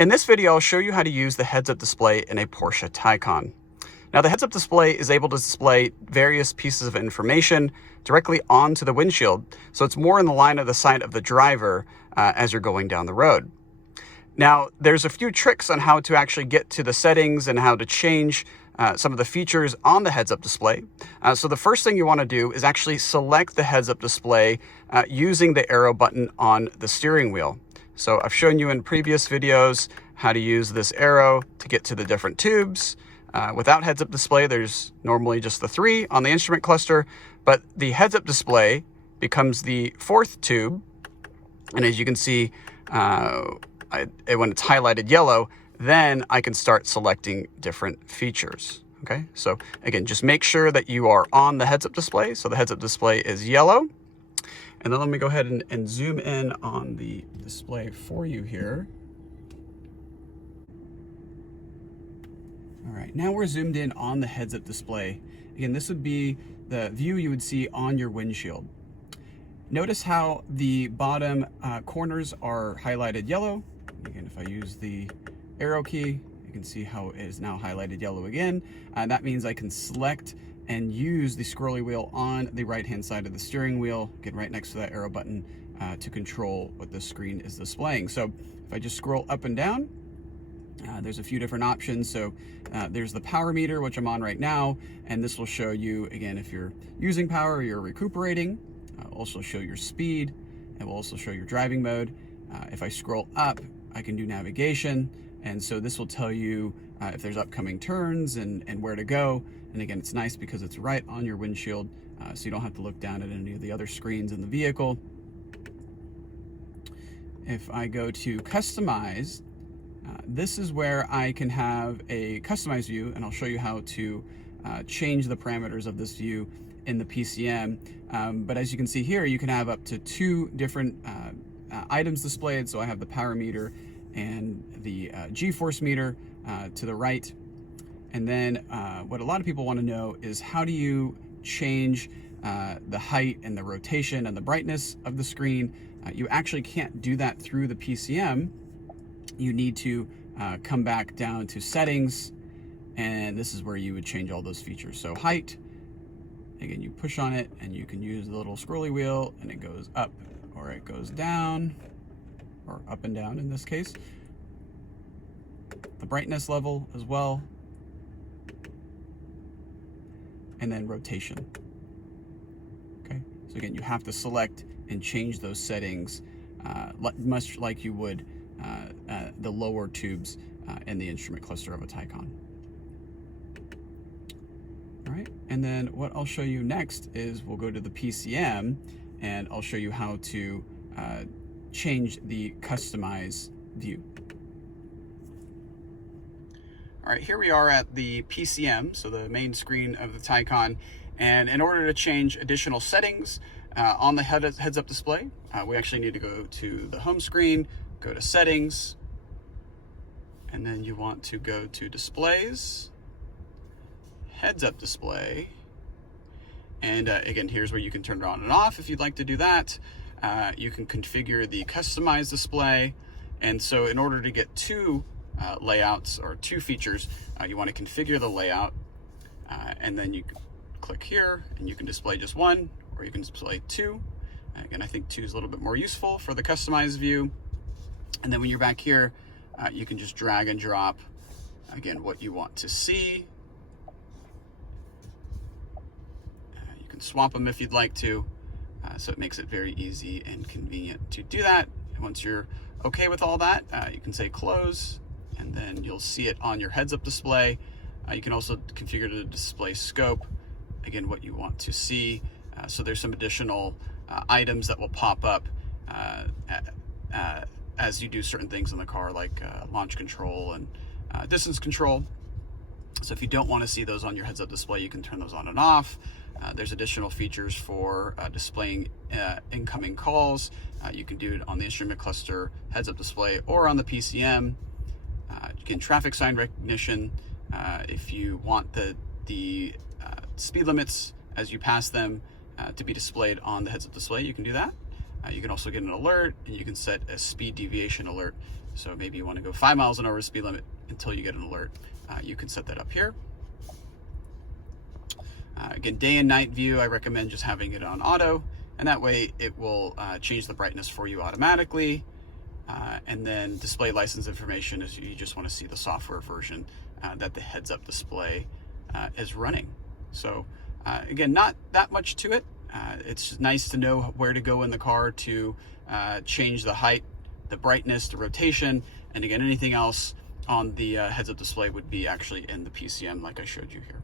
In this video, I'll show you how to use the heads-up display in a Porsche Taycan. Now, the heads-up display is able to display various pieces of information directly onto the windshield, so it's more in the line of sight of the driver as you're going down the road. Now, there's a few tricks on how to actually get to the settings and how to change some of the features on the heads-up display. So the first thing you want to do is actually select the heads-up display using the arrow button on the steering wheel. So I've shown you in previous videos how to use this arrow to get to the different tubes. Without heads-up display, there's normally just the 3 on the instrument cluster, but the heads-up display becomes the 4th tube. And as you can see, when it's highlighted yellow, then I can start selecting different features. Okay, so again, just make sure that you are on the heads-up display. So the heads-up display is yellow. And then let me go ahead and zoom in on the display for you here. All right, now we're zoomed in on the heads-up display. Again, this would be the view you would see on your windshield. Notice how the bottom corners are highlighted yellow. Again, if I use the arrow key, you can see how it is now highlighted yellow again. That means I can select and use the scrolly wheel on the right-hand side of the steering wheel, get right next to that arrow button to control what the screen is displaying. So if I just scroll up and down, there's a few different options. So there's the power meter, which I'm on right now, and this will show you, again, if you're using power or you're recuperating. Also show your speed. It will also show your driving mode. If I scroll up, I can do navigation, and so this will tell you if there's upcoming turns and where to go. And again, it's nice because it's right on your windshield, so you don't have to look down at any of the other screens in the vehicle. If I go to customize, this is where I can have a customized view, and I'll show you how to change the parameters of this view in the PCM. But as you can see here, you can have up to 2 different items displayed. So I have the power meter and the G-force meter to the right. And then what a lot of people want to know is, how do you change the height and the rotation and the brightness of the screen? You actually can't do that through the PCM. You need to come back down to settings, and this is where you would change all those features. So height, again, you push on it and you can use the little scrolly wheel and it goes up or it goes down, or up and down in this case. The brightness level as well. And then rotation. Okay, so again, you have to select and change those settings much like you would the lower tubes in the instrument cluster of a Taycan. All right, and then what I'll show you next is we'll go to the PCM, and I'll show you how to change the customize view. All right, here we are at the PCM, so the main screen of the Taycan. And in order to change additional settings on the heads-up display, we actually need to go to the home screen, go to settings, and then you want to go to displays, heads-up display. And again, here's where you can turn it on and off if you'd like to do that. You can configure the customize display. And so in order to get 2 layouts or 2 features, you want to configure the layout, and then you click here and you can display just 1, or you can display 2. Again, I think 2 is a little bit more useful for the customized view. And then when you're back here, you can just drag and drop, again, what you want to see. You can swap them if you'd like to, so it makes it very easy and convenient to do that. And once you're okay with all that, you can say close, and then you'll see it on your heads-up display. You can also configure the display scope, again, what you want to see. So there's some additional items that will pop up as you do certain things in the car, like launch control and distance control. So if you don't want to see those on your heads-up display, you can turn those on and off. There's additional features for displaying incoming calls. You can do it on the instrument cluster heads-up display or on the PCM. You can traffic sign recognition. If you want the speed limits as you pass them to be displayed on the heads-up display, you can do that. You can also get an alert, and you can set a speed deviation alert So maybe you want to go 5 miles an hour speed limit until you get an alert. You can set that up here. Again, day and night view, I recommend just having it on auto, and that way it will change the brightness for you automatically. And then display license information is you just want to see the software version that the heads-up display is running. So again, not that much to it. It's nice to know where to go in the car to change the height, the brightness, the rotation, and again, anything else on the heads-up display would be actually in the PCM like I showed you here.